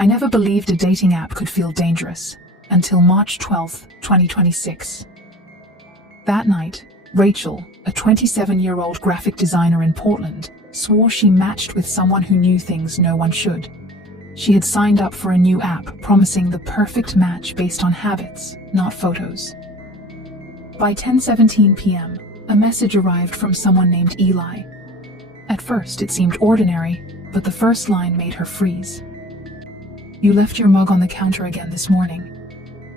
I never believed a dating app could feel dangerous, until March 12, 2026. That night, Rachel, a 27-year-old graphic designer in Portland, swore she matched with someone who knew things no one should. She had signed up for a new app promising the perfect match based on habits, not photos. By 10:17 p.m., a message arrived from someone named Eli. At first, it seemed ordinary, but the first line made her freeze. "You left your mug on the counter again this morning."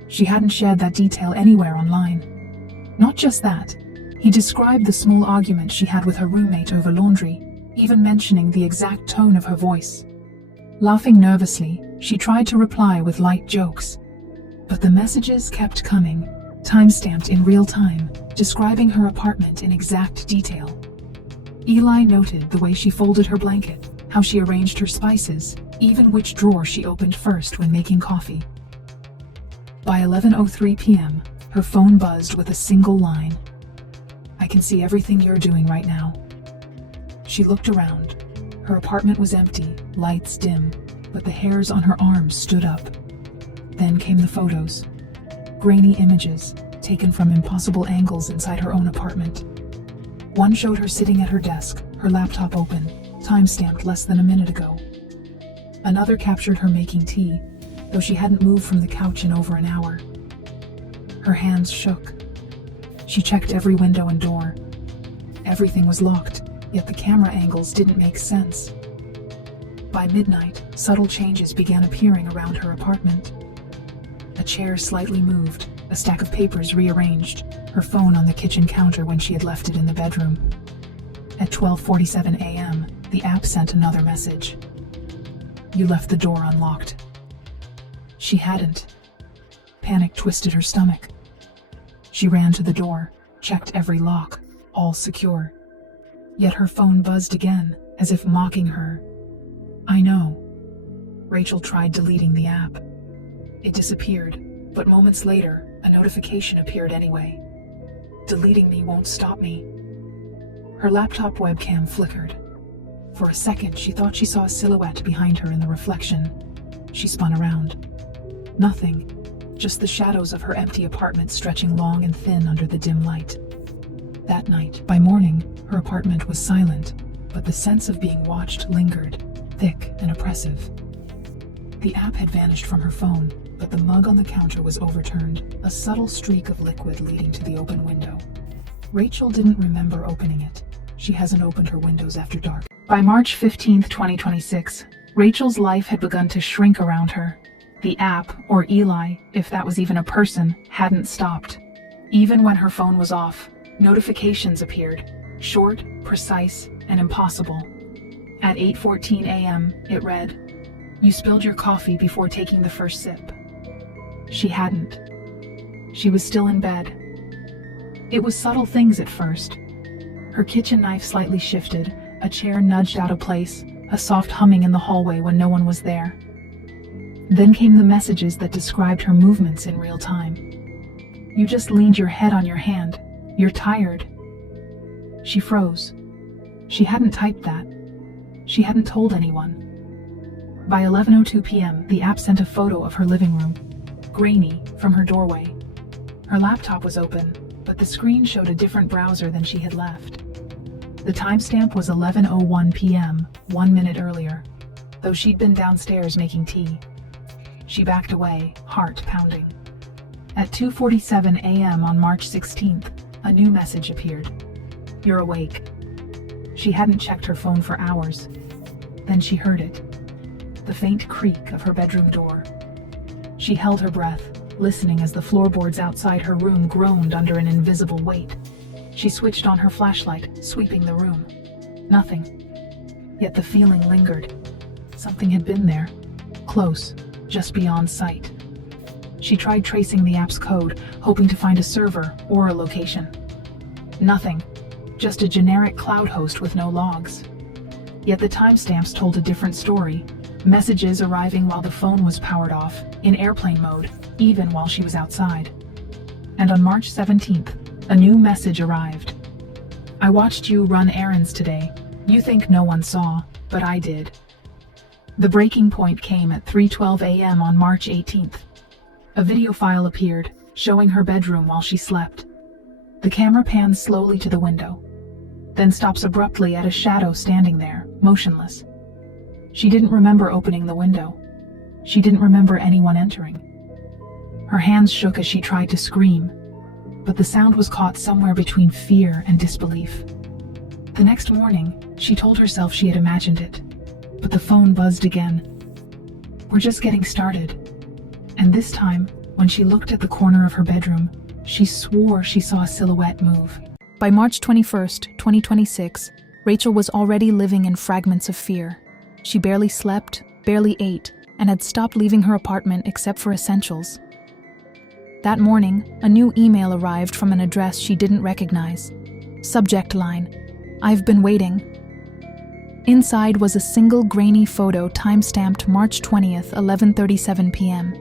She hadn't shared that detail anywhere online. Not just that, he described the small argument she had with her roommate over laundry, even mentioning the exact tone of her voice. Laughing nervously, she tried to reply with light jokes. But the messages kept coming, time-stamped in real time, describing her apartment in exact detail. Eli noted the way she folded her blanket, how she arranged her spices, even which drawer she opened first when making coffee. By 11:03 p.m., her phone buzzed with a single line. "I can see everything you're doing right now." She looked around. Her apartment was empty, lights dim, but the hairs on her arms stood up. Then came the photos. Grainy images, taken from impossible angles inside her own apartment. One showed her sitting at her desk, her laptop open, time-stamped less than a minute ago. Another captured her making tea, though she hadn't moved from the couch in over an hour. Her hands shook. She checked every window and door. Everything was locked, yet the camera angles didn't make sense. By midnight, subtle changes began appearing around her apartment. A chair slightly moved, a stack of papers rearranged, her phone on the kitchen counter when she had left it in the bedroom. At 12:47 a.m., the app sent another message. "You left the door unlocked." She hadn't. Panic twisted her stomach. She ran to the door, checked every lock, all secure. Yet her phone buzzed again, as if mocking her. "I know." Rachel tried deleting the app. It disappeared, but moments later, a notification appeared anyway. "Deleting me won't stop me." Her laptop webcam flickered. For a second, she thought she saw a silhouette behind her in the reflection. She spun around. Nothing, just the shadows of her empty apartment stretching long and thin under the dim light. That night, by morning, her apartment was silent, but the sense of being watched lingered, thick and oppressive. The app had vanished from her phone, but the mug on the counter was overturned, a subtle streak of liquid leading to the open window. Rachel didn't remember opening it. She hasn't opened her windows after dark. By March 15, 2026, Rachel's life had begun to shrink around her. The app, or Eli, if that was even a person, hadn't stopped. Even when her phone was off, notifications appeared, short, precise, and impossible. At 8:14 a.m., it read, "You spilled your coffee before taking the first sip." She hadn't. She was still in bed. It was subtle things at first. Her kitchen knife slightly shifted, a chair nudged out of place, a soft humming in the hallway when no one was there. Then came the messages that described her movements in real time. "You just leaned your head on your hand. You're tired." She froze. She hadn't typed that. She hadn't told anyone. By 11:02 p.m., the app sent a photo of her living room, grainy, from her doorway. Her laptop was open, but the screen showed a different browser than she had left. The timestamp was 11:01 p.m., 1 minute earlier, though she'd been downstairs making tea. She backed away, heart pounding. At 2:47 a.m. on March 16th, a new message appeared. "You're awake." She hadn't checked her phone for hours. Then she heard it. The faint creak of her bedroom door. She held her breath, listening as the floorboards outside her room groaned under an invisible weight. She switched on her flashlight, sweeping the room. Nothing. Yet the feeling lingered. Something had been there, close, just beyond sight. She tried tracing the app's code, hoping to find a server or a location. Nothing. Just a generic cloud host with no logs. Yet the timestamps told a different story. Messages arriving while the phone was powered off, in airplane mode, even while she was outside. And on March 17th, a new message arrived. "I watched you run errands today. You think no one saw, but I did." The breaking point came at 3:12 a.m. on March 18th. A video file appeared, showing her bedroom while she slept. The camera pans slowly to the window, then stops abruptly at a shadow standing there, motionless. She didn't remember opening the window. She didn't remember anyone entering. Her hands shook as she tried to scream, but the sound was caught somewhere between fear and disbelief. The next morning, she told herself she had imagined it, but the phone buzzed again. "We're just getting started." And this time, when she looked at the corner of her bedroom, she swore she saw a silhouette move. By March 21st, 2026, Rachel was already living in fragments of fear. She barely slept, barely ate, and had stopped leaving her apartment except for essentials. That morning, a new email arrived from an address she didn't recognize. Subject line: "I've been waiting." Inside was a single grainy photo time-stamped March 20th, 11:37 p.m.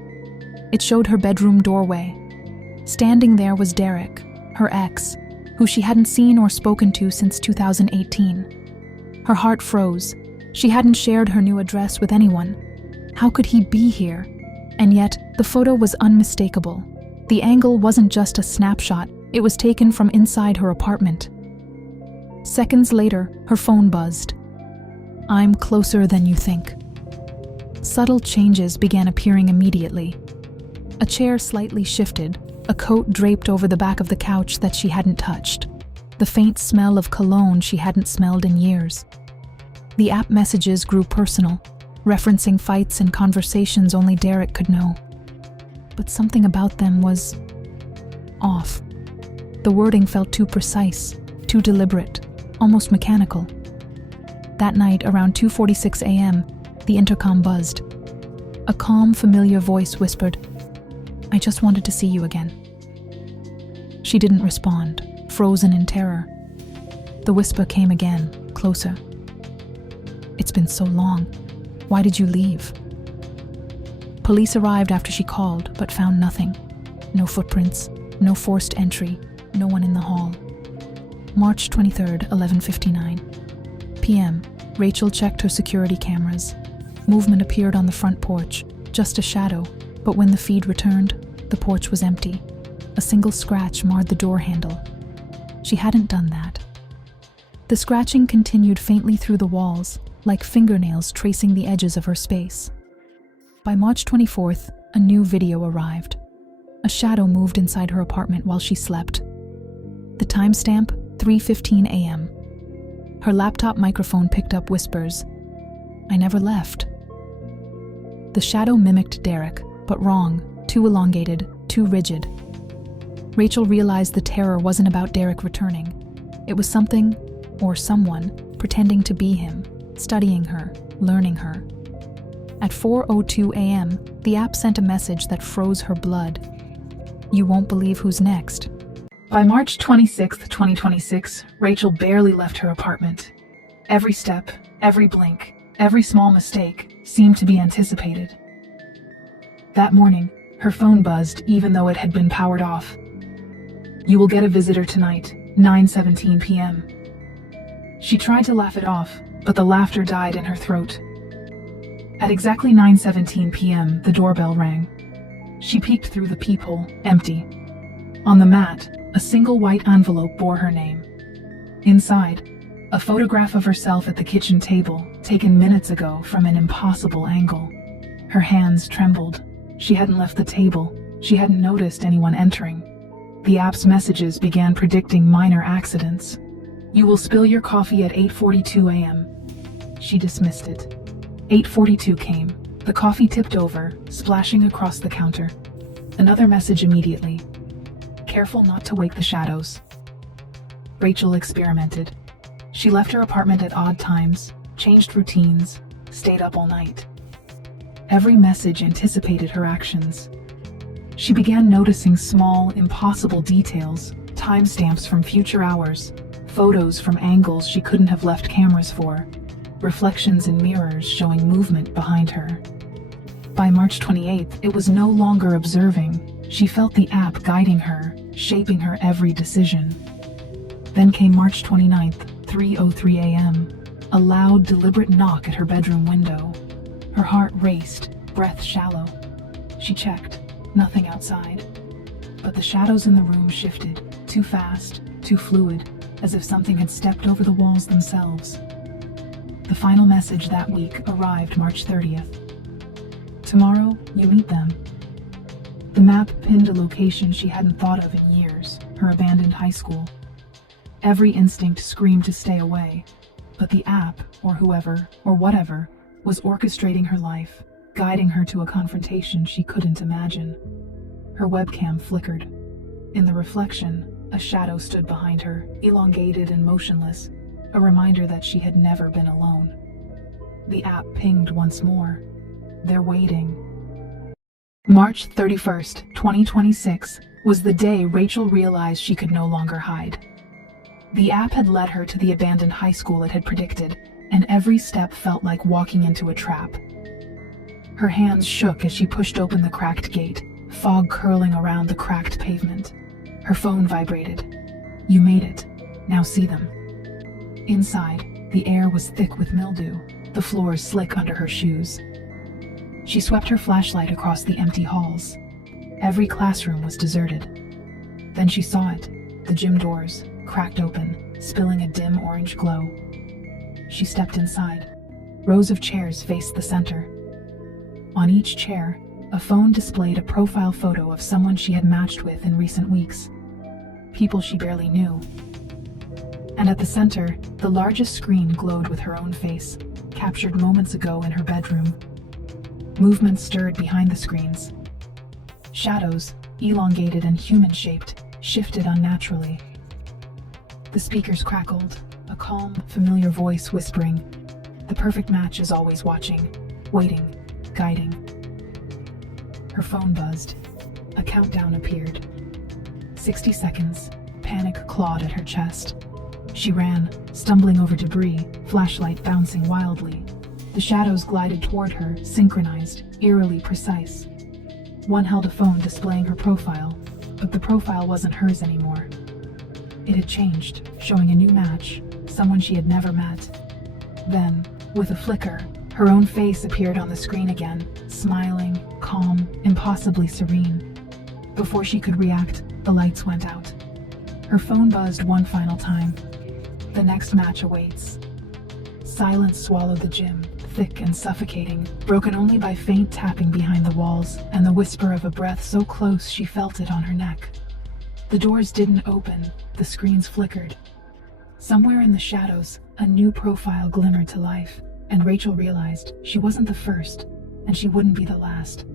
It showed her bedroom doorway. Standing there was Derek, her ex, who she hadn't seen or spoken to since 2018. Her heart froze. She hadn't shared her new address with anyone. How could he be here? And yet, the photo was unmistakable. The angle wasn't just a snapshot, it was taken from inside her apartment. Seconds later, her phone buzzed. "I'm closer than you think." Subtle changes began appearing immediately. A chair slightly shifted, a coat draped over the back of the couch that she hadn't touched, the faint smell of cologne she hadn't smelled in years. The app messages grew personal, referencing fights and conversations only Derek could know. But something about them was off. The wording felt too precise, too deliberate, almost mechanical. That night, around 2:46 a.m., the intercom buzzed. A calm, familiar voice whispered, "I just wanted to see you again." She didn't respond, frozen in terror. The whisper came again, closer. "It's been so long. Why did you leave?" Police arrived after she called, but found nothing. No footprints, no forced entry, no one in the hall. March 23rd, 11:59 p.m. Rachel checked her security cameras. Movement appeared on the front porch, just a shadow, but when the feed returned, the porch was empty. A single scratch marred the door handle. She hadn't done that. The scratching continued faintly through the walls, like fingernails tracing the edges of her space. By March 24th, a new video arrived. A shadow moved inside her apartment while she slept. The timestamp, 3:15 a.m. Her laptop microphone picked up whispers. "I never left." The shadow mimicked Derek, but wrong, too elongated, too rigid. Rachel realized the terror wasn't about Derek returning. It was something, or someone, pretending to be him, studying her, learning her. At 4:02 a.m., the app sent a message that froze her blood. "You won't believe who's next." By March 26th, 2026, Rachel barely left her apartment. Every step, every blink, every small mistake seemed to be anticipated. That morning, her phone buzzed even though it had been powered off. "You will get a visitor tonight, 9:17 p.m. She tried to laugh it off, but the laughter died in her throat. At exactly 9:17 p.m., the doorbell rang. She peeked through the peephole, empty. On the mat, a single white envelope bore her name. Inside, a photograph of herself at the kitchen table, taken minutes ago from an impossible angle. Her hands trembled. She hadn't left the table. She hadn't noticed anyone entering. The app's messages began predicting minor accidents. "You will spill your coffee at 8:42 a.m. She dismissed it. 8:42 came. The coffee tipped over, splashing across the counter. Another message immediately. "Careful not to wake the shadows." Rachel experimented. She left her apartment at odd times, changed routines, stayed up all night. Every message anticipated her actions. She began noticing small, impossible details, timestamps from future hours, photos from angles she couldn't have left cameras for, reflections in mirrors showing movement behind her. By March 28th, it was no longer observing. She felt the app guiding her, shaping her every decision. Then came March 29th, 3:03 a.m., a loud, deliberate knock at her bedroom window. Her heart raced, breath shallow. She checked. Nothing outside. But the shadows in the room shifted, too fast, too fluid, as if something had stepped over the walls themselves. The final message that week arrived March 30th. Tomorrow, you meet them. The map pinned a location she hadn't thought of in years, her abandoned high school. Every instinct screamed to stay away, but the app, or whoever, or whatever, was orchestrating her life, guiding her to a confrontation she couldn't imagine. Her webcam flickered. In the reflection, a shadow stood behind her, elongated and motionless, a reminder that she had never been alone. The app pinged once more. They're waiting. March 31st, 2026, was the day Rachel realized she could no longer hide. The app had led her to the abandoned high school it had predicted, and every step felt like walking into a trap. Her hands shook as she pushed open the cracked gate, fog curling around the cracked pavement. Her phone vibrated. You made it. Now see them. Inside, the air was thick with mildew, the floors slick under her shoes. She swept her flashlight across the empty halls. Every classroom was deserted. Then she saw it, the gym doors, cracked open, spilling a dim orange glow. She stepped inside. Rows of chairs faced the center. On each chair, a phone displayed a profile photo of someone she had matched with in recent weeks. People she barely knew. And at the center, the largest screen glowed with her own face, captured moments ago in her bedroom. Movement stirred behind the screens. Shadows, elongated and human-shaped, shifted unnaturally. The speakers crackled, a calm, familiar voice whispering, "The perfect match is always watching, waiting, guiding." Her phone buzzed. A countdown appeared. 60 seconds. Panic clawed at her chest. She ran, stumbling over debris, flashlight bouncing wildly. The shadows glided toward her, synchronized, eerily precise. One held a phone displaying her profile, but the profile wasn't hers anymore. It had changed, showing a new match, someone she had never met. Then, with a flicker, her own face appeared on the screen again, smiling, calm, impossibly serene. Before she could react, the lights went out. Her phone buzzed one final time. The next match awaits. Silence swallowed the gym, thick and suffocating, broken only by faint tapping behind the walls and the whisper of a breath so close she felt it on her neck. The doors didn't open, the screens flickered. Somewhere in the shadows, a new profile glimmered to life, and Rachel realized she wasn't the first, and she wouldn't be the last.